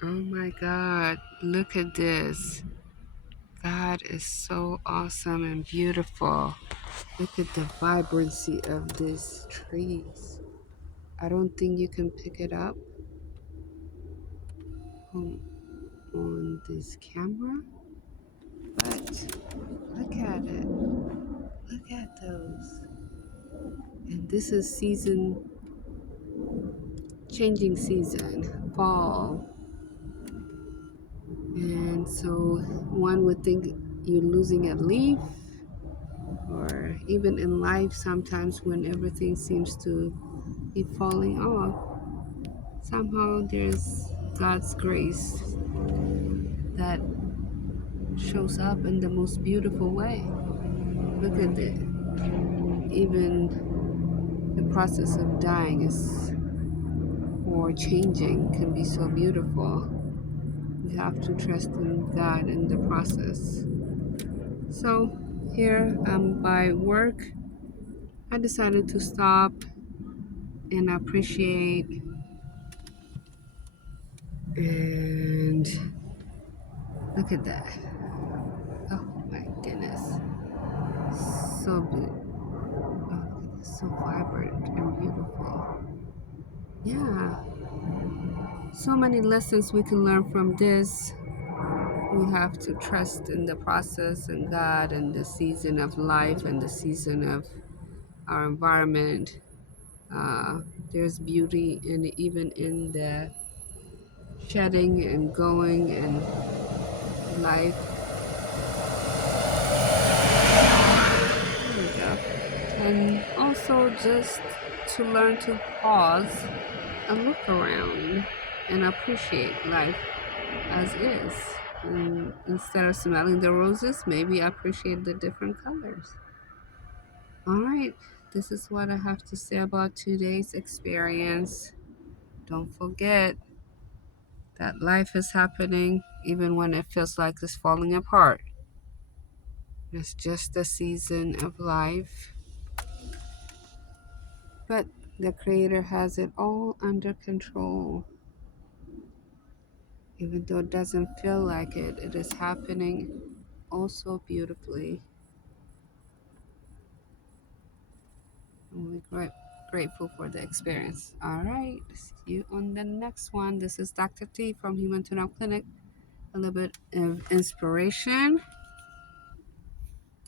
Oh my God, look at this. God is so awesome and beautiful. Look at the vibrancy of these trees. I don't think you can pick it up on, on this camera, but look at it. Look at those. And this is changing season, fall. And so one would think you're losing a leaf, or even in life, sometimes when everything seems to be falling off, somehow there's God's grace that shows up in the most beautiful way. Look at it. Even the process of dying is or changing can be so beautiful. We have to trust in God in the process. So here by work, I decided to stop and appreciate and look at that. Oh my goodness. So beautiful. Oh, it's so vibrant and beautiful. Yeah. So many lessons we can learn from this. We have to trust in the process and God and the season of life and the season of our environment. Uh, there's beauty in even in the shedding and going and life. There we go. And also just to learn to pause and look around and appreciate life as is. And instead of smelling the roses, maybe appreciate the different colors. All right, this is what I have to say about today's experience. Don't forget that life is happening even when it feels like it's falling apart. It's just a season of life, but the Creator has it all under control. Even though it doesn't feel like it, it is happening also beautifully. And we're grateful for the experience. All right, see you on the next one. This is Dr. T from Human Tune Up Clinic. A little bit of inspiration